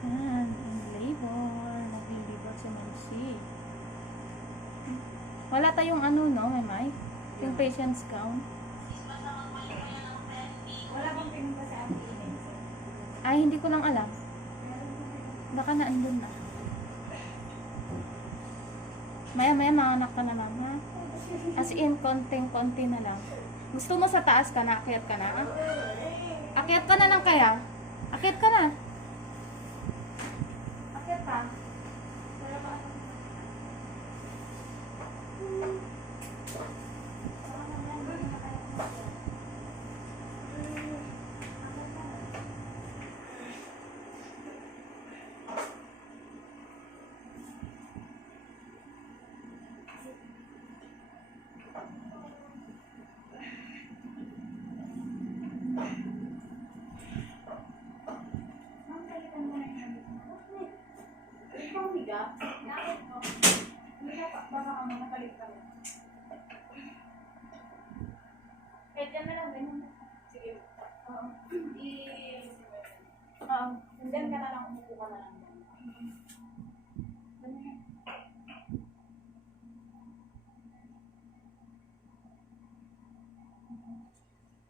Yan, in labor. Nag-labor si Mansi. Wala tayong ano, no, Memay? Yung patient's gown. Wala bang pinunta sa akin? Ay, hindi ko lang alam. Baka naandun na. Maya-maya manganak ka na lang, ha? As in, konting-konti na lang. Gusto mo sa taas ka na? Akyat ka na? Akyat ka na lang kaya? Akyat ka na. Akyat ka. Diyan na lang, ganyan. Sige. Oo. Diyan ka na lang, umupo ka na lang.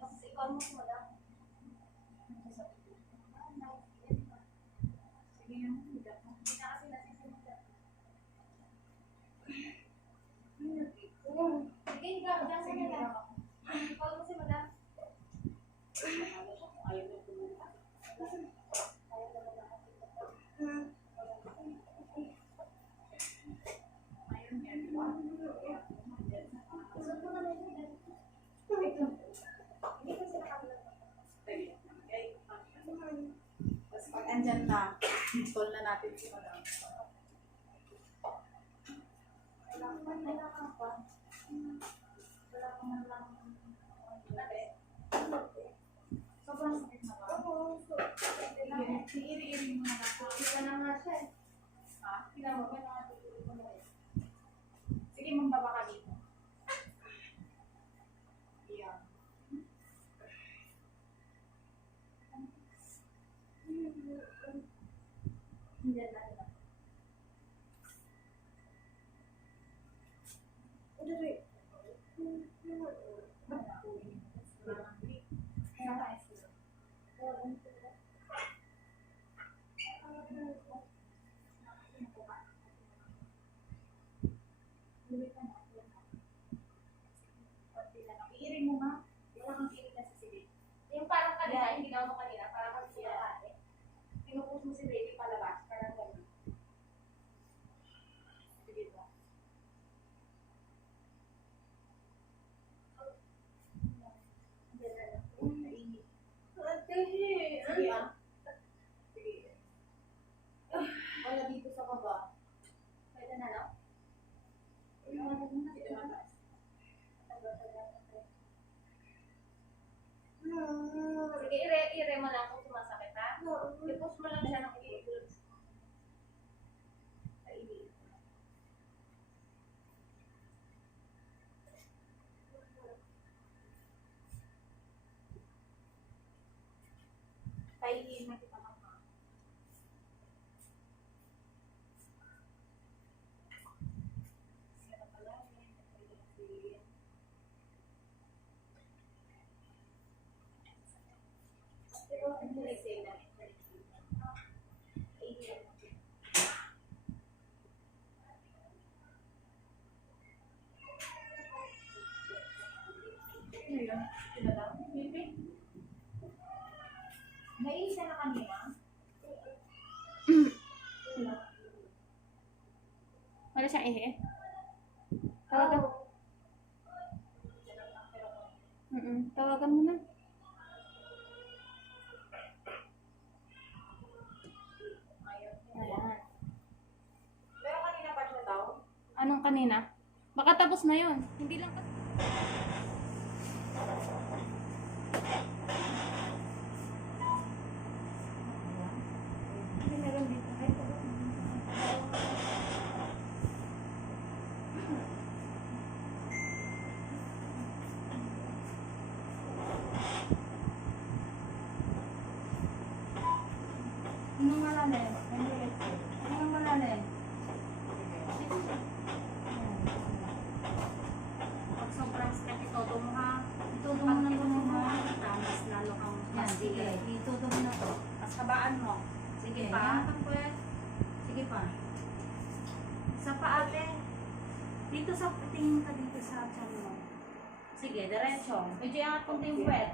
Tapos ikaw mo madam. Sige yan. Hindi na kasi nasisimula. Sige, ikaw. Diyan ka na lang. Ikaw mo si madam. Ayaw na pumunta. Tapos pag andyan na, install na natin si madam. Sobrang sakit na ba? Iiri-iri mo na ako. Kita na nga siya. Ha? Kailangan mo na natutulog mo na rin. Sige, mambaba ka dito. Iyan. Hindi na lang. Iiri mo nga. Wala kang iiri kasi sige. Yung parang kanina, yung ginawa mo kanina, parang kasi siya ate. Pinupus mo si baby palabas. Parang gano'n. Sige ba? Nainit. Sige ah. Sige. Wala dito sa baba. Pwede na lang. Dito na taas. Sige, ire mo lang kung sumasakit ha. I-push mo lang siya ng i-push. Nainit. Pahihin na kita lang ha. Sige pala. Pero ang tulisay na. Ano yun? Sila daw? Baby? Naisa na kanina? Wala siyang ihe. Tawagan. Tawagan mo na. Ayan. Pero kanina pa siya daw? Anong kanina? Baka tapos na yun. Hindi lang kasi. Meron dito. Inang malalim. Inang malalim. Pag sobrang sakit, itodo mo ha. Itudo Pag mo na itodo mo, ha. mas lalo kang Yan, sige. Itudo mo na to. Mas habaan mo. Sige, Pa. yan ang pwet. Sige pa. Isa pa ate. Dito sa, tingin ka dito sa tiyan mo. Sige, diretso. Medyo iangat kong yung puwet.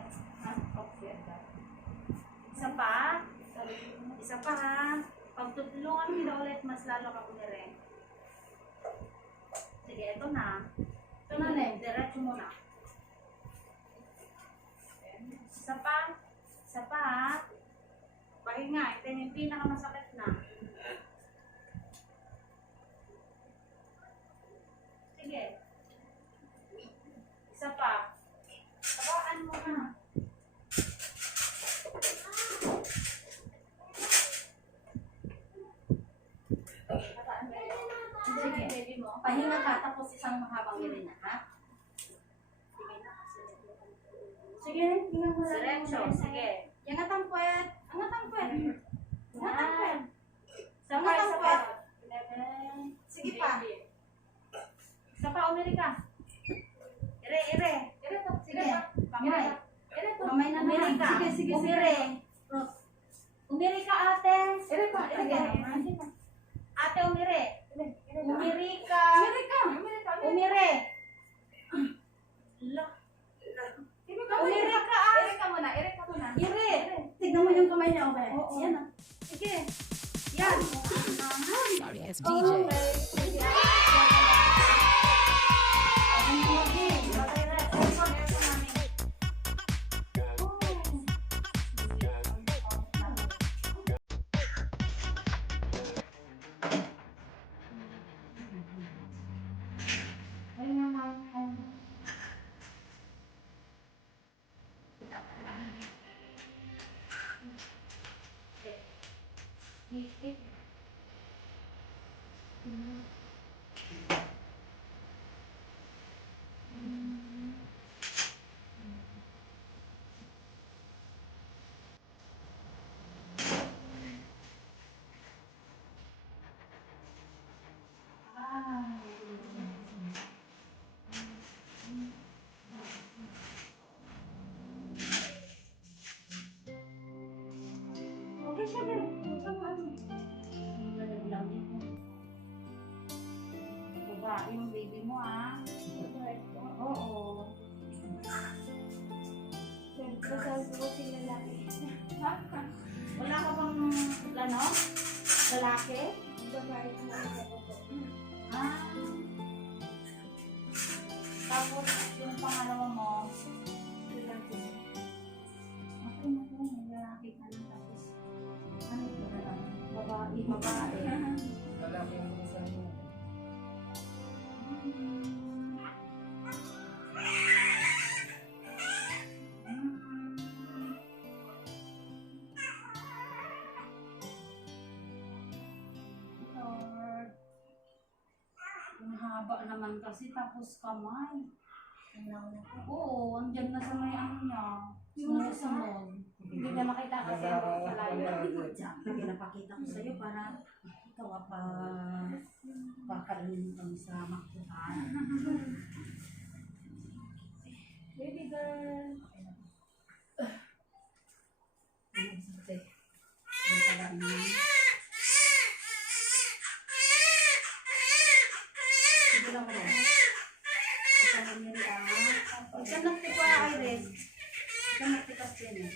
Isa pa. Isa pa ha. Pag tutulungan mo na ulit, mas lalo ka umiring. Sige, ito na. Ito na rin. Diretso mo na. Isa pa. Isa pa ha. Pahinga. Ito yung pinakamasakit na. Sige. Isa pa. Tabaan mo na. Sige, baby mo. Pahinga ka tapos isang mahabang hiringa, ha? Sige, tingnan mo lang. Diretso. Sige. Yan ang pwet. Angat ang pwet. Angat ang pwet. Isa pa, isa pa. 11. Sige pa. Isa pa, umiri ka. Ire, ire. Ere to. Sige. Kamay. Ere to. Kamay na Umiri naman. ka. Sige, sige, sige. Umiri. Umiri ka, ate. Ere pa. Ere Sige. pa. Ate, umiri. Umiri ka. Umiri ka. Umiri ka. Umiri. La. Umiri ka, ah. Ere ka muna. Ere ka muna. Ire. Tignan mo yung kamay niya, Obe. Oo. Yan ah. Sige. Yan. Sorry, it's DJ. Babae yung baby mo, ah. Oo. Wala ka bang, ano? Lalaki? Ah. Tapos, yung pangalawa mo, okay na po, may lalaki ka na. Tapos, ano ito na lang? Babae. Babae. Lord. Ang haba naman kasi tapos kamay. Oo, andyan na sa may ano niya. Sunod-sunod. Hindi na makita kasi sa layo. Pinapakita ko sa'yo para ikaw pakainin kami sa maktuhan. Baby girl. Sige lang mo. Ikaw nagtikwa, Iris. Ikaw nagtikas din eh.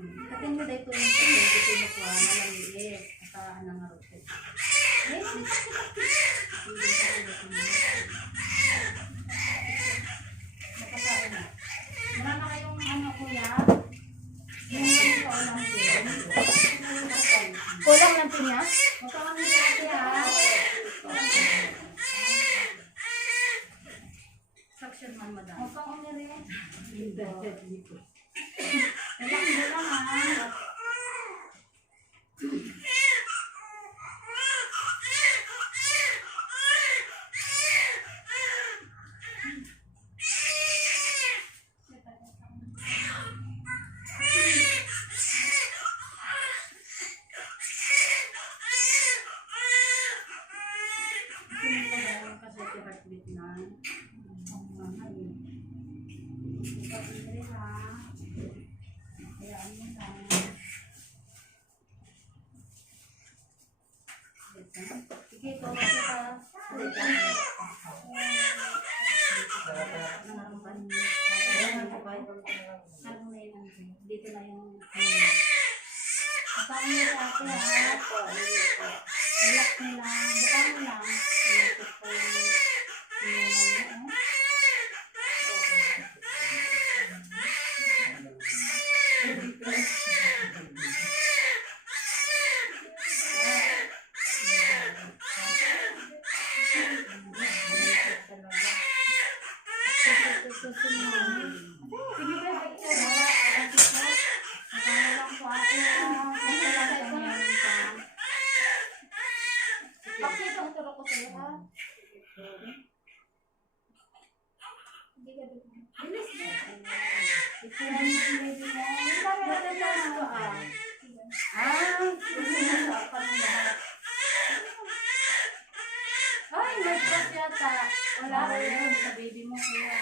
Ikatin mo dahil ito yung pagkakitin ko malaliit. At ang narupit. Napasaan na. Wala na kayong ano kuya? Yung kaulang din. Kulang ng tinya? Huwag ka kami dati ha. Suction man, madam. Huwag kang umiri. Dalang ha. Dito na yung kasama niyo sa ate ha. Relax mo lang. Buka mo lang. Bakit ang turo ko sa'yo, ha? Hindi ka dito. Ay, may cross yata. Wala ko yun sa baby mo kuya.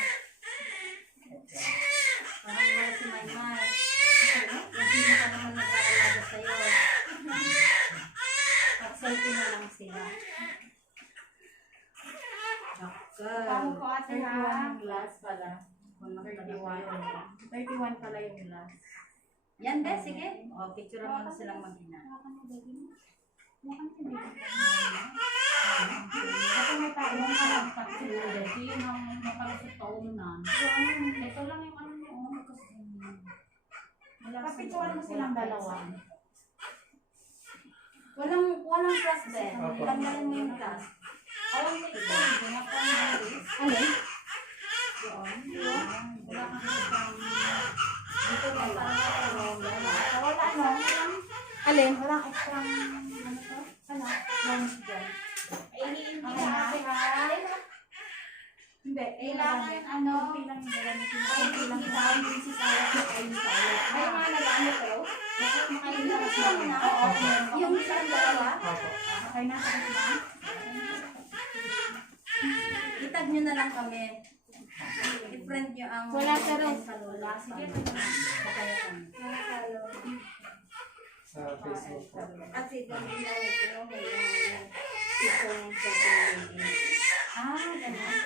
Parang wala si Maymay. Hindi na ka naman nag-aalaga sa'yo. Mag-selfie na lang sila. Tama ko ate, ha? 31 glass pala. 31 pala yung glass. Yan, be, sige. O, picture mo na silang mag-ina. Ako may taong karagtak sila dito. Yun ang makalusot taunan. Ito lang yung ano mo. Kapituan mo silang dalawa. Walang glass, be. Tanggalin mo yung glass. Alam ko ito. Ginapang haris. Alin? Wala kang isang... Dito lang Wala, no? Alin? Walang extra, ano to? Ano? Lunch dyan. ay hindi ka ate ha. Hindi, Kailangan ano. Kunti lang yung dala natin. Ay Kunti lang hindi tawag din si Sarah sa kain sa ayat. Ay, mga nag-ano ko? Makailangan Yung na. na? Oo. Yung isang dalawa? Okay na, tapos na. Itag nyo na lang kami. I-friend nyo ang... Wala sa room. Sa lola. Sige, Pakaya kami. Sa Facebook po. Kasi doon ginawin ko may isang sa ganun.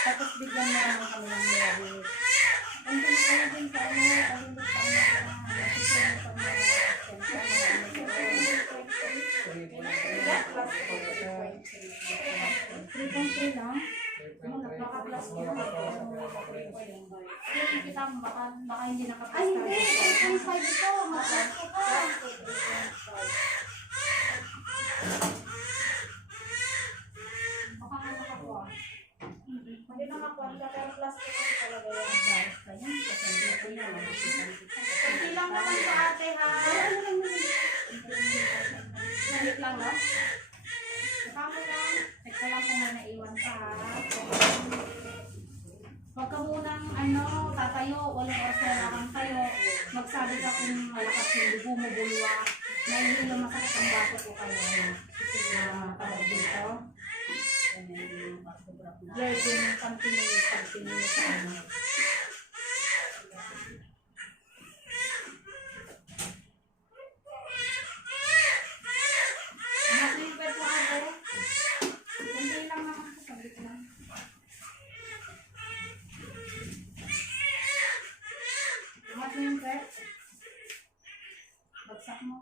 Tapos bigyan na lang kami ng merit. Ang kayo din sa ano, alindot sa Kita mo, baka hindi nakapasta. Ay, hindi. 3.5 ito. Mataas ko pa. Baka nga nakakuha. Hindi nakakuha ka pero plastic ko talaga yan. Dahil ka yan. Kasi hindi ko yan. Kunti lang naman sa ate ha. Nalit lang no? Saka mo lang. Teka lang kung may naiwan ka ha. Huwag ka munang ano, tatayo, walang oras na lang tayo. Magsabi ka kung malakas yung dugo mo, bulwa. Nahihilo masakit ang baso ko kayo. Tawag dito. Virgin, continue sa ano. Ano yung pwede mo ate? Hindi lang naman sa sabit lang. Ano yung pwede? Bagsak mo.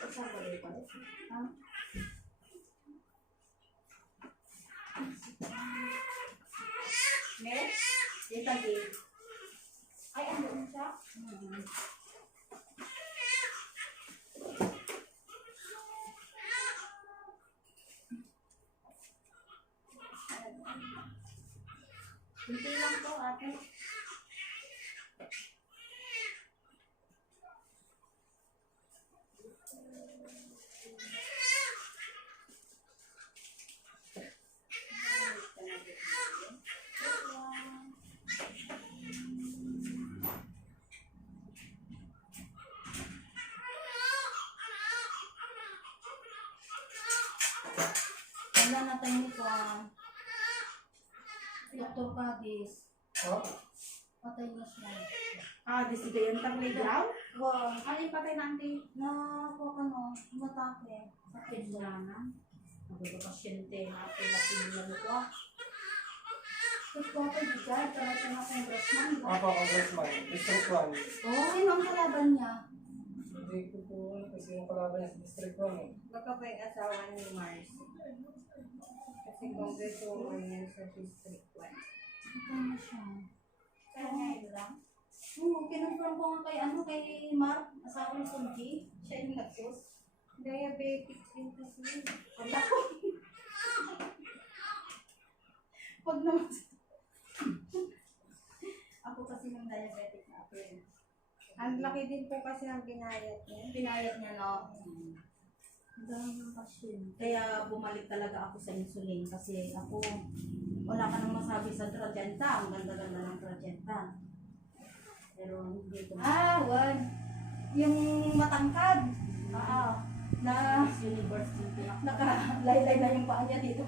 Bagsak mo dito. Ha? Met? Dito din. Ay, ano siya? Hindi lang to, ate. Wala na tayo nito. Dr. Pabis. Oh, Patay na siya. Ah, di sige yan ta playground? Wow. Ano yung patay na auntie? Na po ano, matake. Sa Kailangan. Nagpapasyente na pinapilihan ko. Tapos po ako bigay, kahit na congressman. Ako, congressman. District 1. Oo, yun ang kalaban niya. Hindi ko po kasi yung kalaban niya sa District 1 eh. Baka pa yung asawa ni Mars. Kasi congresswoman yan sa District 1. Patay na siya. Kaya ngayon lang. Oo, kinonfirm ko nga kay Mark, asawa ni Sunji. Siya yung nag-post. Diabetic din kasi. Wala ko. Pag naman. Ako kasi ng diabetic na ako yun. Ang laki din po kasi ang binayad niya. Pinayat niya, no? Ang dami ng pasyon. Kaya bumalik talaga ako sa insulin kasi ako, wala ka nang masabi sa Trajenta. Ang ganda-ganda ng Trajenta. Pero hindi ko. Wan. Yung matangkad. Oo. Na Universe naka-laylay na yung paa niya dito.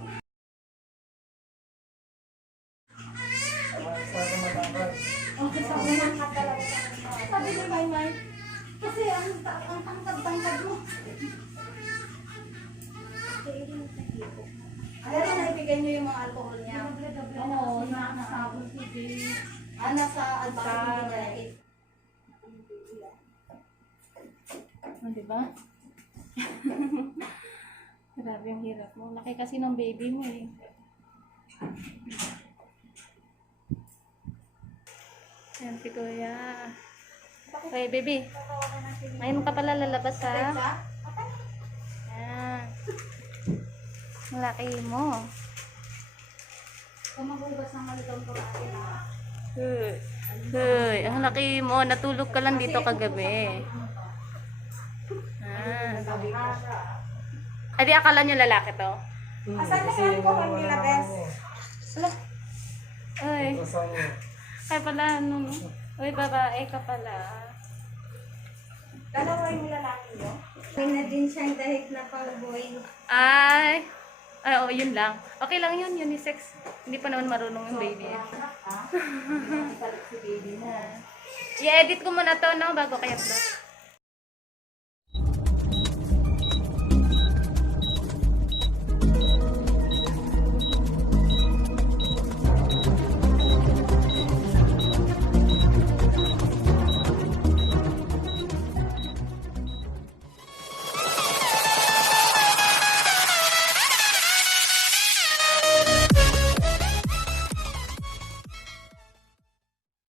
Sa matangkad. Okay, sabi ng talaga. Sabi ni May, kasi ang tangkad-tangkad mo. Pero naibigay niyo yung mga alcohol niya. Oo, nakasabot si Jay. Nasa alcohol niya. Oh, diba? Grabe yung hirap mo. Laki kasi ng baby mo eh. Yan si Kuya. Okay, baby. Ngayon ka pala lalabas ha. Yan. Ang laki mo. Kung magugas ng malitong kurate na. Hoy, ang laki mo. Natulog ka lang dito kagabi. Ay, di akala nyo lalaki to? Asan na yung alcohol nila, Bes? Ala. Ay, Asan niya? kaya pala, ano, no? Uy, babae ka pala. Dalawa yung lalaki nyo? May na din siyang dahig na pang-boy. Ay, oh, yun lang. Okay lang yun, unisex. Hindi pa naman marunong yung baby. Si baby mo. I-edit ko muna to, no, bago kaya upload.